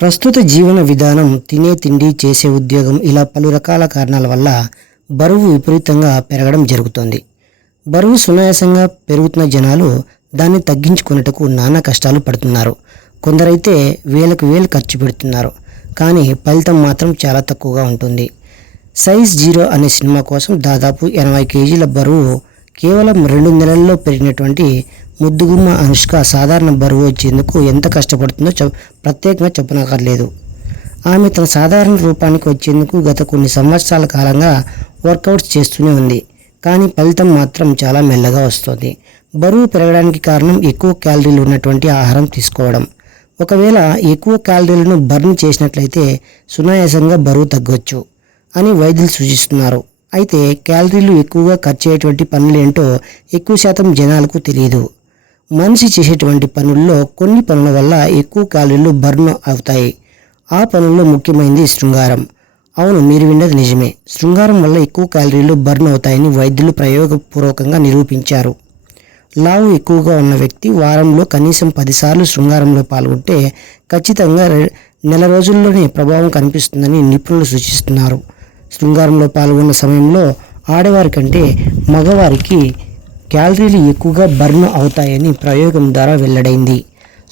ప్రస్తుత జీవన విధానం, తినే తిండి, చేసే ఉద్యోగం ఇలా పలు రకాల కారణాల వల్ల బరువు విపరీతంగా పెరగడం జరుగుతోంది. బరువు సునాయాసంగా పెరుగుతున్న జనాలు దాన్ని తగ్గించుకునేటకు నానా కష్టాలు పడుతున్నారు. కొందరైతే వేలకు వేలు ఖర్చు పెడుతున్నారు. కానీ ఫలితం మాత్రం చాలా తక్కువగా ఉంటుంది. సైజ్ 0 అనే సినిమా కోసం దాదాపు 80 కేజీల బరువు కేవలం 2 నెలల్లో పెరిగినటువంటి ముద్దుగుమ్మ అనుష్క సాధారణ బరువు వచ్చేందుకు ఎంత కష్టపడుతుందో ప్రత్యేకంగా చెప్పనక్కర్లేదు. ఆమె తన సాధారణ రూపానికి వచ్చేందుకు గత కొన్ని సంవత్సరాల కాలంగా వర్కౌట్స్ చేస్తూనే ఉంది. కానీ ఫలితం మాత్రం చాలా మెల్లగా వస్తుంది. బరువు పెరగడానికి కారణం ఎక్కువ క్యాలరీలు ఉన్నటువంటి ఆహారం తీసుకోవడం. ఒకవేళ ఎక్కువ క్యాలరీలను బర్న్ చేసినట్లయితే సునాయాసంగా బరువు తగ్గవచ్చు అని వైద్యులు సూచిస్తున్నారు. అయితే క్యాలరీలు ఎక్కువగా ఖర్చు అయ్యేటువంటి పనులేంటో ఎక్కువ శాతం జనాలకు తెలియదు. మనిషి చేసేటువంటి పనుల్లో కొన్ని పనుల వల్ల ఎక్కువ క్యాలరీలు బర్న్ అవుతాయి. ఆ పనుల్లో ముఖ్యమైనది శృంగారం. అవును, మీరు విన్నది నిజమే. శృంగారం వల్ల ఎక్కువ క్యాలరీలు బర్న్ అవుతాయని వైద్యులు ప్రయోగపూర్వకంగా నిరూపించారు. లావు ఎక్కువగా ఉన్న వ్యక్తి వారంలో కనీసం 10 సార్లు శృంగారంలో పాల్గొంటే ఖచ్చితంగా నెల రోజుల్లోనే ప్రభావం కనిపిస్తుందని నిపుణులు సూచిస్తున్నారు. శృంగారంలో పాల్గొన్న సమయంలో ఆడవారి కంటే మగవారికి క్యాలరీలు ఎక్కువగా బర్న్ అవుతాయని ప్రయోగం ద్వారా వెల్లడైంది.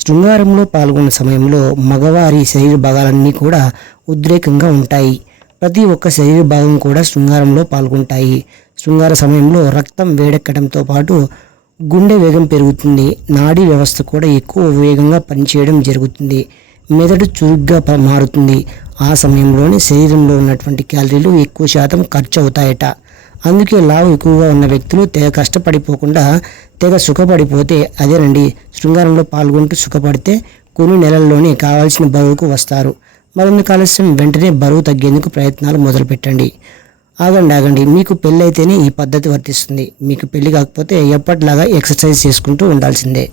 శృంగారంలో పాల్గొన్న సమయంలో మగవారి శరీర భాగాలన్నీ కూడా ఉద్రేకంగా ఉంటాయి. ప్రతి ఒక్క శరీర భాగం కూడా శృంగారంలో పాల్గొంటాయి. శృంగార సమయంలో రక్తం వేడెక్కడంతో పాటు గుండె వేగం పెరుగుతుంది. నాడీ వ్యవస్థ కూడా ఎక్కువ వేగంగా పనిచేయడం జరుగుతుంది. మెదడు చురుగ్గా మారుతుంది. ఆ సమయంలోనే శరీరంలో ఉన్నటువంటి క్యాలరీలు ఎక్కువ శాతం ఖర్చు అవుతాయట. అందుకే లావు ఎక్కువగా ఉన్న వ్యక్తులు తెగ కష్టపడిపోకుండా తెగ సుఖపడిపోతే అదేనండి, శృంగారంలో పాల్గొంటూ సుఖపడితే కొన్ని నెలల్లోనే కావాల్సిన బరువుకు వస్తారు. మరిన్ని ఆలస్యం, వెంటనే బరువు తగ్గేందుకు ప్రయత్నాలు మొదలుపెట్టండి. ఆగండి, మీకు పెళ్ళి అయితేనే ఈ పద్ధతి వర్తిస్తుంది. మీకు పెళ్లి కాకపోతే ఎప్పటిలాగా ఎక్సర్సైజ్ చేసుకుంటూ ఉండాల్సిందే.